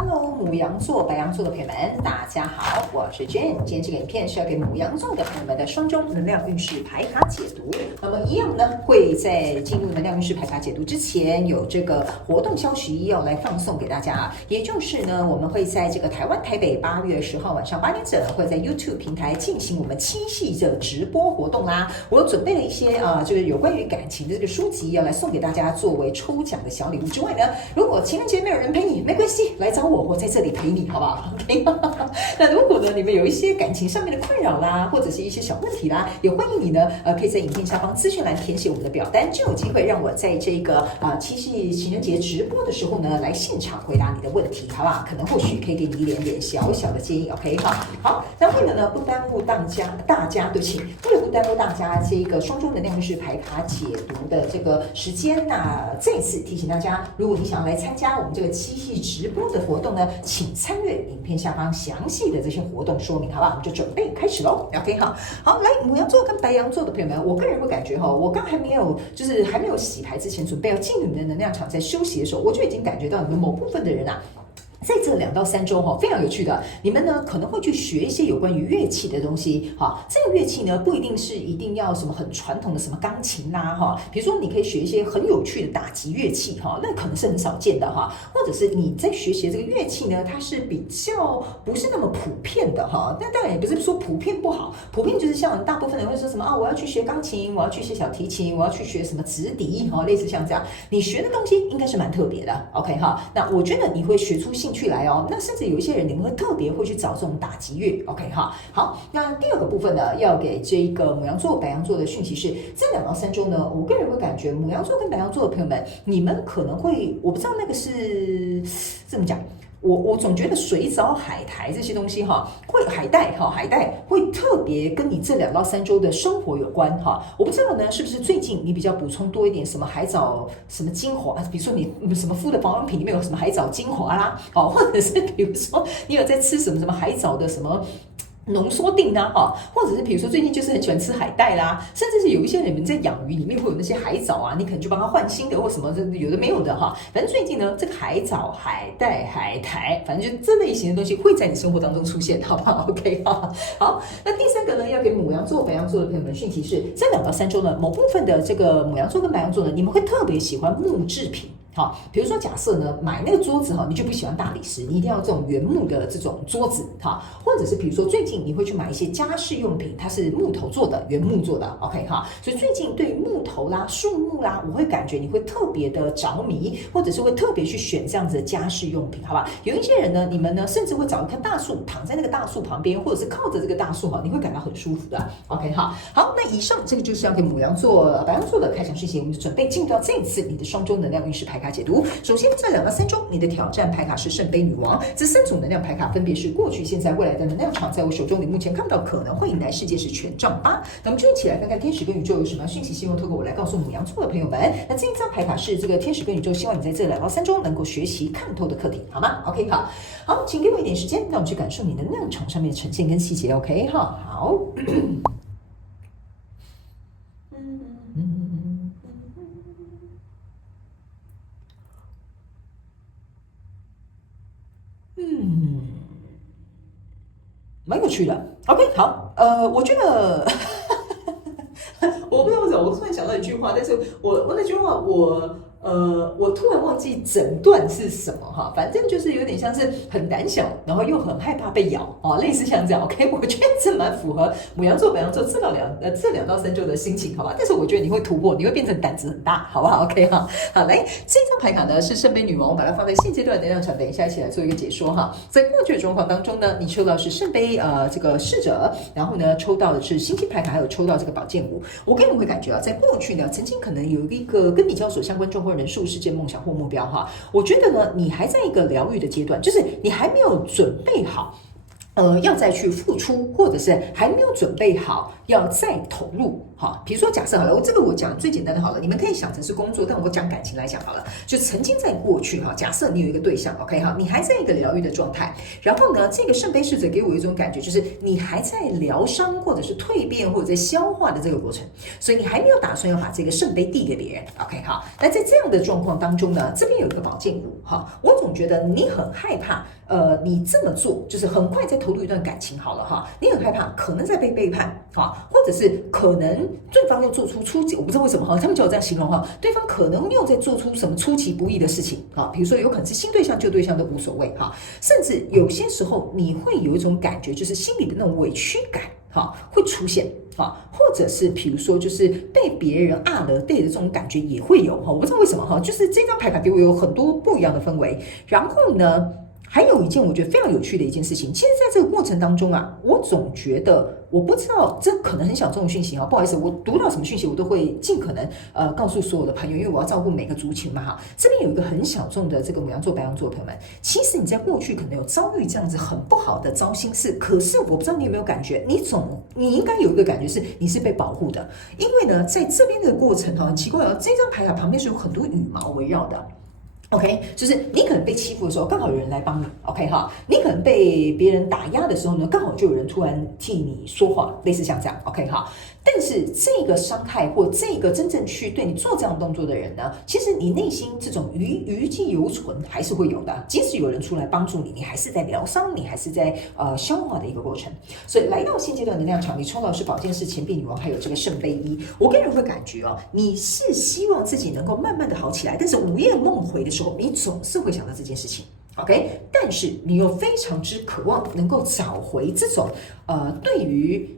Hello，牡羊座、白羊座的朋友们，大家好，我是 Jane。今天这个影片是要给牡羊座的朋友们的双周能量运势牌卡解读。那么一样呢，会在进入能量运势牌卡解读之前，有这个活动消息要来放送给大家。也就是呢，我们会在这个台湾台北8月10号晚上8点整，会在 YouTube 平台进行我们七夕的直播活动啦。我准备了一些就是有关于感情的这个书籍要来送给大家，作为抽奖的小礼物之外呢，如果情人节没有人陪你，没关系，来找我在这里陪你，好不好 ？OK。那如果呢，你们有一些感情上面的困扰啦，或者是一些小问题啦，也欢迎你呢，可以在影片下方资讯栏填写我们的表单，就有机会让我在这个七夕情人节直播的时候呢，来现场回答你的问题，好不好？可能或许可以给你一点点小小的建议 ，OK 哈。好，那为了呢不耽误大家，对不起，为了不耽误大家这个双周能量运势牌卡解读的这个时间，那再次提醒大家，如果你想要来参加我们这个七夕直播的活动呢，请参阅影片下方详细的这些活动说明，好不好？我们就准备开始喽 ，OK 哈。好，来牡羊座跟白羊座的朋友们，我个人会感觉哈，我刚还没有洗牌之前，准备要进你们的能量场在休息的时候，我就已经感觉到你们某部分的人啊。在这2到3周非常有趣的，你们呢可能会去学一些有关于乐器的东西哈。这个乐器呢不一定要什么很传统的什么钢琴啦哈，比如说你可以学一些很有趣的打击乐器哈，那可能是很少见的哈。或者是你在学习这个乐器呢，它是比较不是那么普遍的哈。但当然也不是说普遍不好，普遍就是像大部分人会说什么我要去学钢琴，我要去学小提琴，我要去学什么直笛哈，类似像这样，你学的东西应该是蛮特别的 ，OK 哈。那我觉得你会学出兴趣来哦，那甚至有一些人你们会特别会去找这种打击乐 ，OK 哈。好，那第2个部分呢，要给这个牡羊座、白羊座的讯息是，这2到3周呢，我个人会感觉牡羊座跟白羊座的朋友们，你们可能会，我不知道那个是怎么讲。我总觉得水藻、海苔这些东西海带会特别跟你这2到3周的生活有关哈。我不知道呢，是不是最近你比较补充多一点什么海藻什么精华，比如说你什么敷的保养品里面有什么海藻精华啦，或者是比如说你有在吃什么海藻的什么浓缩定啊，或者是比如说最近就是很喜欢吃海带啦，甚至是有一些人们在养鱼里面会有那些海藻啊，你可能就帮他换新的或什么有的没有的哈。反正最近呢，这个海藻、海带、海苔，反正就这类型的东西会在你生活当中出现，好不好 ？OK 哈。好，那第3个呢，要给牡羊座、白羊座的朋友们讯息是，这2到3周呢，某部分的这个牡羊座跟白羊座呢，你们会特别喜欢木制品。好，比如说假设呢，买那个桌子你就不喜欢大理石，你一定要这种原木的这种桌子哈，或者是比如说最近你会去买一些家饰用品，它是木头做的，原木做的 ，OK 哈，所以最近对于木头啦、树木啦，我会感觉你会特别的着迷，或者是会特别去选这样子的家饰用品，好吧？有一些人呢，你们呢甚至会找一棵大树，躺在那个大树旁边，或者是靠着这个大树你会感到很舒服的 ，OK 哈。好，那以上这个就是要给牡羊座、白羊座的开场讯息，我们就准备进入到这一次你的双周能量运势牌卡解读。首先，这2到3周，你的挑战牌卡是圣杯女王。这3组能量牌卡分别是过去、现在、未来的能量场，在我手中，你目前看不到可能会迎来世界是权杖8。那我们就一起来看看天使跟宇宙有什么讯息，希望透过我来告诉牡羊座的朋友们。那这一张牌卡是这个天使跟宇宙，希望你在这2到3周能够学习看透的课题，好吗 ？OK 好，好，请给我一点时间，让我们去感受你的能量场上面呈现跟细节 ，OK 哈，好。蛮有趣的 ，OK， 好，我觉得，我不知道为什么，我突然想到一句话，但是我那句话我突然忘记整段是什么哈，反正就是有点像是很胆小，然后又很害怕被咬类似像这样 ，OK， 我觉得这蛮符合牡羊座、白羊座这2到3周的心情，好吧？但是我觉得你会突破，你会变成胆子很大，好不好 ？OK 哈，好，来这张牌卡呢是圣杯女王，我把它放在现阶段的能量场，等一下一起来做一个解说哈。在过去的状况当中呢，你抽到是圣杯这个侍者，然后呢抽到的是星星牌卡，还有抽到这个宝剑五。我个人会感觉在过去呢，曾经可能有一个跟你交手相关状况。人数、事件、梦想或目标哈，我觉得呢，你还在一个疗愈的阶段，就是你还没有准备好。要再去付出，或者是还没有准备好要再投入，哈，比如说假设好了，我讲最简单的好了，你们可以想成是工作，但我讲感情来讲好了，就曾经在过去哈，假设你有一个对象 ，OK 哈，你还在一个疗愈的状态，然后呢，这个圣杯侍者给我一种感觉，就是你还在疗伤，或者是蜕变，或者在消化的这个过程，所以你还没有打算要把这个圣杯递给别人 ，OK 哈，那在这样的状况当中呢，这边有一个宝剑五哈，我总觉得你很害怕。你这么做就是很快再投入一段感情好了哈，你很害怕可能在被背叛哈，或者是可能对方又做出我不知道为什么哈，他们叫我这样形容哈，对方可能又在做出什么出其不意的事情哈，比如说有可能是新对象旧对象都无所谓哈，甚至有些时候你会有一种感觉，就是心里的那种委屈感哈会出现。或者是比如说就是被别人了对的这种感觉也会有哈，我不知道为什么哈，就是这张牌卡给我有很多不一样的氛围，然后呢。还有一件我觉得非常有趣的一件事情，其实在这个过程当中啊，我总觉得我不知道这可能很小众的讯息啊，不好意思，我读到什么讯息我都会尽可能告诉所有的朋友，因为我要照顾每个族群嘛哈。这边有一个很小众的这个牡羊座、白羊座的朋友们，其实你在过去可能有遭遇这样子很不好的糟心事，可是我不知道你有没有感觉，你应该有一个感觉是你是被保护的，因为呢，在这边的过程哈，很奇怪哦，这张牌卡旁边是有很多羽毛围绕的。OK， 就是你可能被欺负的时候，刚好有人来帮你。OK 哈，你可能被别人打压的时候呢，刚好就有人突然替你说话，类似像这样。OK 哈，但是这个伤害或这个真正去对你做这样的动作的人呢，其实你内心这种余悸犹存还是会有的。即使有人出来帮助你，你还是在疗伤，你还是在消化的一个过程。所以来到现阶段能量场，你抽到的是宝剑四、钱币女王，还有这个圣杯一。我个人会感觉哦，你是希望自己能够慢慢的好起来，但是午夜梦回的时候，你总是会想到这件事情。OK， 但是你又非常之渴望能够找回这种对于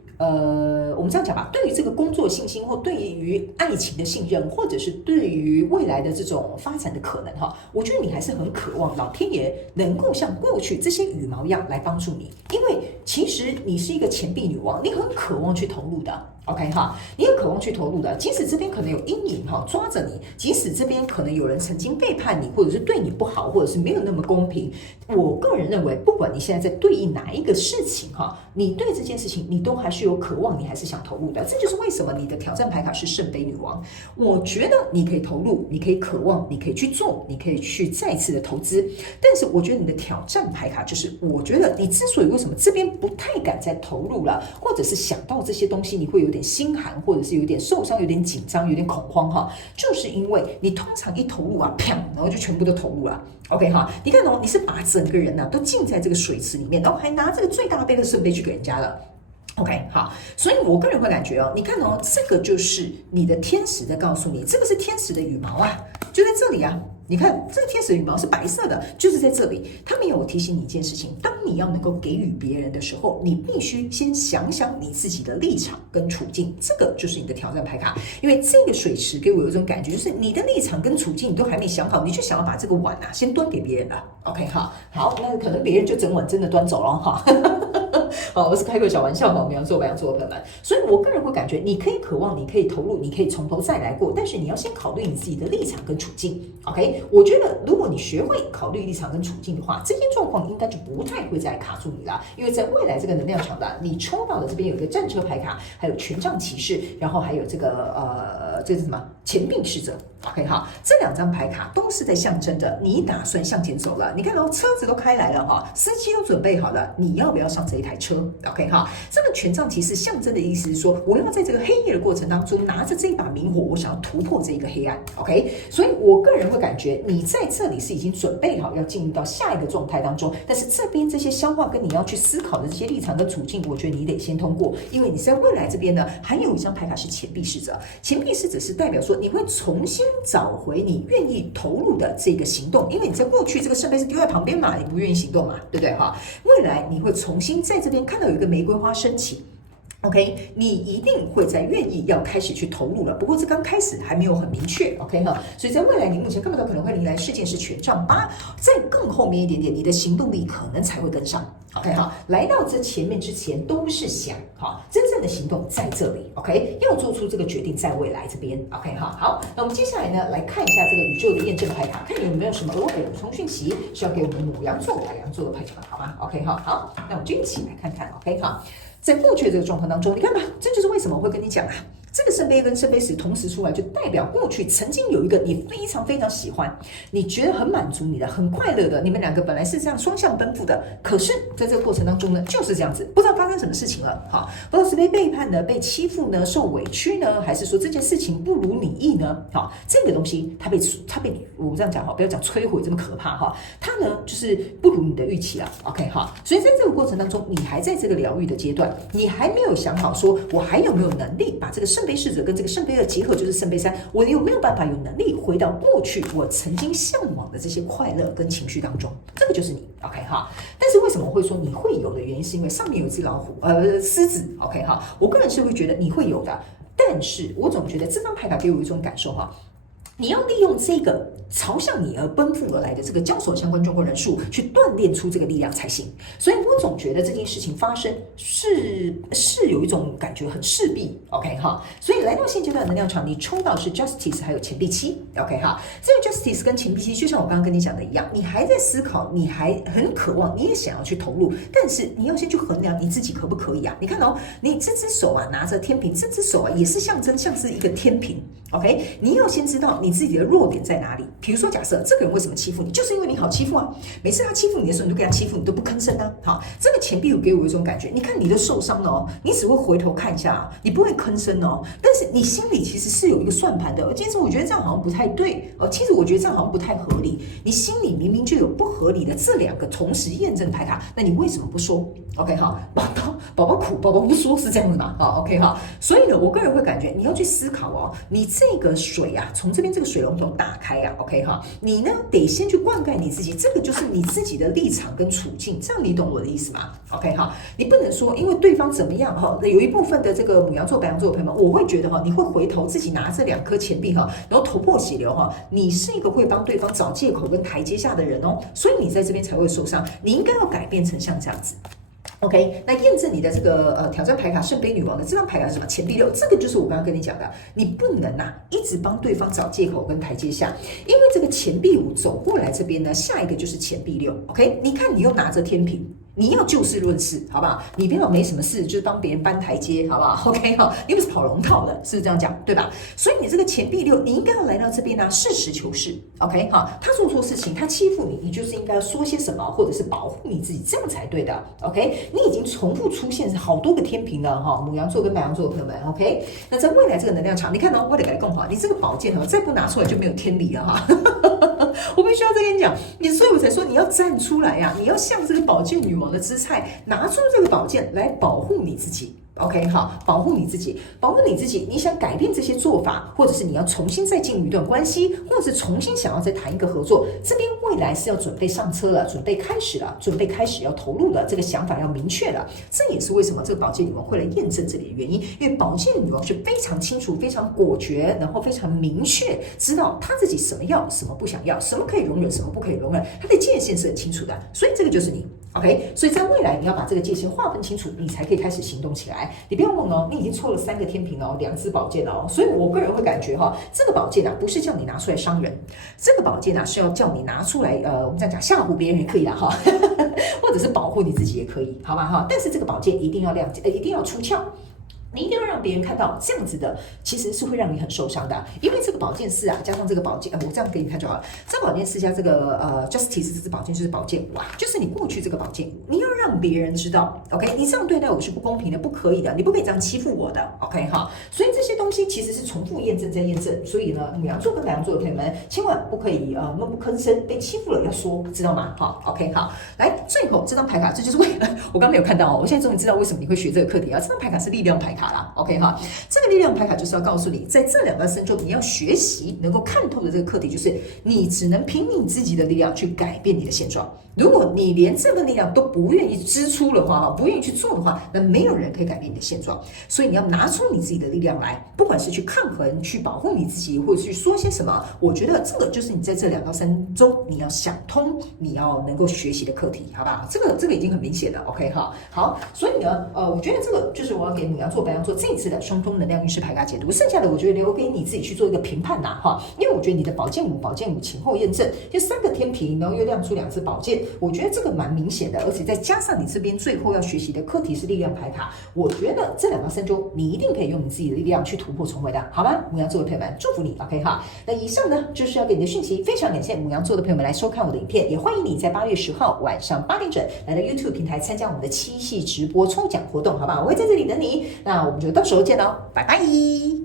我们这样讲吧，对于这个工作信心，或对于爱情的信任，或者是对于未来的这种发展的可能哈，我觉得你还是很渴望老天爷能够像过去这些羽毛一样来帮助你，因为其实你是一个钱币女王，你很渴望去投入的。OK 哈，你很渴望去投入的，即使这边可能有阴影哈抓着你，即使这边可能有人曾经背叛你，或者是对你不好，或者是没有那么公平，我个人认为，不管你现在在对应哪一个事情哈，你对这件事情你都还是有渴望，你还是想投入的，这就是为什么你的挑战牌卡是圣杯女王。我觉得你可以投入，你可以渴望，你可以去做，你可以去再次的投资，但是我觉得你的挑战牌卡就是，我觉得你之所以为什么这边不太敢再投入了，或者是想到这些东西你会有点心寒，或者是有点受伤，有点紧张，有点恐慌哈，就是因为你通常一投入啊，砰，然后就全部都投入了。OK 哈，你看哦，你是把整个人都浸在这个水池里面，然后还拿这个最大杯的圣杯去给人家了。OK， 好，所以我个人会感觉哦，你看哦，这个就是你的天使在告诉你，这个是天使的羽毛啊，就在这里啊。你看，这个天使的羽毛是白色的，就是在这里。他们有提醒你一件事情：当你要能够给予别人的时候，你必须先想想你自己的立场跟处境。这个就是你的挑战牌卡，因为这个水池给我有一种感觉，就是你的立场跟处境你都还没想好，你就想要把这个碗先端给别人了。OK 哈，好，那可能别人就整碗真的端走了哈。好，我是开个小玩笑哈，牡羊座、白羊座的朋友们，所以我个人会感觉，你可以渴望，你可以投入，你可以从头再来过，但是你要先考虑你自己的立场跟处境。OK， 我觉得如果你学会考虑立场跟处境的话，这些状况应该就不太会再卡住你了，因为在未来这个能量场的，你抽到的这边有一个战车牌卡，还有权杖骑士，然后还有这个这是什么钱币侍者。OK 哈，这两张牌卡都是在象征着你打算向前走了。你看哦，车子都开来了哈，司机都准备好了，你要不要上这一台车 ？OK 哈，这个权杖骑士象征的意思是说，我要在这个黑夜的过程当中，拿着这一把明火，我想要突破这一个黑暗。OK， 所以我个人会感觉，你在这里是已经准备好要进入到下一个状态当中，但是这边这些消化跟你要去思考的这些立场跟处境，我觉得你得先通过，因为你在未来这边呢，还有一张牌卡是钱币侍者，钱币侍者是代表说你会重新找回你愿意投入的这个行动，因为你在过去这个圣杯是丢在旁边嘛，你不愿意行动嘛，对不对哈？未来你会重新在这边看到有一个玫瑰花升起。OK， 你一定会在愿意要开始去投入了，不过这刚开始还没有很明确 ，OK 哈，所以在未来你目前看不到可能会迎来事件是权杖8，在更后面一点点，你的行动力可能才会跟上 ，OK 哈，来到这前面之前都是想哈，真正的行动在这里 ，OK， 要做出这个决定在未来这边 ，OK 哈，好，那我们接下来呢来看一下这个宇宙的验证牌卡，看有没有什么额外的补充讯息需要给我们牡羊座、白羊座的朋友们，好吗 ？OK 哈，好，那我们就一起来看看 ，OK 哈。在过去的这个状况当中，你看吧，这就是为什么我会跟你讲啊，这个圣杯跟圣杯十同时出来，就代表过去曾经有一个你非常非常喜欢，你觉得很满足你的、很快乐的，你们两个本来是这样双向奔赴的，可是在这个过程当中呢，就是这样子，不知道发生什么事情了，哈，不知道是被背叛呢、被欺负呢、受委屈呢，还是说这件事情不如你意呢？好，这个东西它被我们这样讲哈，不要讲摧毁这么可怕哈，它呢就是不如你的预期啊 ，OK 哈，所以在这个过程当中，你还在这个疗愈的阶段。你还没有想好说，我还有没有能力把这个圣杯侍者跟这个圣杯2结合，就是圣杯3，我有没有办法有能力回到过去我曾经向往的这些快乐跟情绪当中？这个就是你 ，OK 哈。但是为什么我会说你会有的原因，是因为上面有一只老虎，狮子 ，OK 哈。我个人是会觉得你会有的，但是我总觉得这张牌卡给我一种感受哈。你要利用这个朝向你而奔赴而来的这个交手相关状况人数，去锻炼出这个力量才行。所以我总觉得这件事情发生是有一种感觉很势必 ，OK 哈。所以来到现阶段的能量场，你抽到是 Justice 还有钱币7 ，OK 哈。这个 Justice 跟钱币7，就像我刚刚跟你讲的一样，你还在思考，你还很渴望，你也想要去投入，但是你要先去衡量你自己可不可以啊？你看哦，你这只手啊拿着天平，这只手啊也是象征像是一个天平。OK， 你要先知道你自己的弱点在哪里。比如说，假设这个人为什么欺负你，就是因为你好欺负啊。每次他欺负你的时候，你就跟他欺负，你都不吭声啊。好，这个钱币给我一种感觉，你看你都受伤了哦，你只会回头看一下，你不会吭声哦。但是你心里其实是有一个算盘的。其实我觉得这样好像不太对哦，其实我觉得这样好像不太合理。你心里明明就有不合理的这两个同时验证牌卡，那你为什么不说 ？OK 哈，宝宝苦，宝宝不说是这样子嘛？好 ，OK 哈。所以呢，我个人会感觉你要去思考哦，你这个水啊，从这边这个水龙头打开啊 ，OK 哈，你呢得先去灌溉你自己，这个就是你自己的立场跟处境，这样你懂我的意思吗 ？OK 哈，你不能说因为对方怎么样哈，有一部分的这个牡羊座、白羊座的朋友们，我会觉得哈，你会回头自己拿这2颗钱币哈，然后头破血流哈，你是一个会帮对方找借口跟台阶下的人哦，所以你在这边才会受伤，你应该要改变成像这样子。OK， 那验证你的这个挑战牌卡圣杯女王的这张牌卡是什么？钱币6，这个就是我刚刚跟你讲的，你不能一直帮对方找借口跟台阶下，因为这个钱币5走过来这边呢，下一个就是钱币6。OK， 你看你又拿着天平。你要就事论事，好不好？你别老没什么事，就是帮别人搬台阶，好不好 ？OK 哈，你不是跑龙套的，是不是这样讲，对吧？所以你这个钱币6，你应该要来到这边呢，实事求是 ，OK 哈。他做错事情，他欺负你，你就是应该要说些什么，或者是保护你自己，这样才对的 ，OK？ 你已经重复出现好多个天平了哈，牡羊座跟白羊座的朋友们 ，OK？ 那在未来这个能量场，你看哦，我得给你更好，你这个宝剑再不拿出来就没有天理了哈。我必须要再跟你讲，所以我才说你要站出来呀，你要像这个宝剑女王的姿态，拿出这个宝剑来保护你自己。OK， 好，保护你自己，保护你自己。你想改变这些做法，或者是你要重新再进入一段关系，或者是重新想要再谈一个合作，这边未来是要准备上车了，准备开始了，准备开始要投入了，这个想法要明确了。这也是为什么这个宝剑女王会来验证这里的原因，因为宝剑女王是非常清楚、非常果决，然后非常明确，知道她自己什么要，什么不想要，什么可以容忍，什么不可以容忍，她的界限是很清楚的。所以这个就是你。OK， 所以在未来你要把这个界限划分清楚，你才可以开始行动起来。你不要忘了，你已经抽了3个天平了，2支宝剑了，所以我个人会感觉这个宝剑不是叫你拿出来伤人，这个宝剑是要叫你拿出来，我们这样讲吓唬别人也可以啦哈，或者是保护你自己也可以，好吧哈。但是这个宝剑一定要一定要出鞘。你一定要让别人看到这样子的，其实是会让你很受伤的，因为这个宝剑4加上这个宝剑，我这样给你看就好了。这个宝剑4加这个Justice 这支宝剑就是宝剑5就是你过去这个宝剑5，你要让别人知道 ，OK， 你这样对待我是不公平的，不可以的，你不可以这样欺负我的 ，OK 哈。所以这些东西其实是重复验证再验证，所以呢，牡羊座跟白羊座的朋友们千万不可以闷不吭声，被欺负了要说，知道吗？好 ，OK 好，来最后这张牌卡，这就是为了我刚没有看到我现在终于知道为什么你会学这个课题啊，这张牌卡是力量牌卡。卡啦 OK 哈，这个力量牌卡就是要告诉你，在这2到3周你要学习能够看透的这个课题，就是你只能凭你自己的力量去改变你的现状。如果你连这份力量都不愿意支出的话，不愿意去做的话，那没有人可以改变你的现状。所以你要拿出你自己的力量来，不管是去抗衡、去保护你自己，或者去说些什么，我觉得这个就是你在这2到3周你要想通、你要能够学习的课题，好不好？这个已经很明显了 ，OK 哈。好，所以呢，我觉得这个就是我要给牡羊座、白羊座这一次的双峰能量运势牌卡解读，剩下的我觉得留给你自己去做一个评判呐，哈。因为我觉得你的宝剑五前后验证，就3个天平，然后又亮出2只宝剑，我觉得这个蛮明显的，而且再加上你这边最后要学习的课题是力量牌卡，我觉得这2到3周你一定可以用你自己的力量去突破重围的，好吗？牡羊座的朋友们，祝福你 ，OK 哈。那以上呢就是要给你的讯息，非常感谢牡羊座的朋友们来收看我的影片，也欢迎你在8月10号晚上8点整来到 YouTube 平台参加我们的7夕直播抽奖活动，好不好？我会在这里等你，那我们就到时候见喽，拜拜。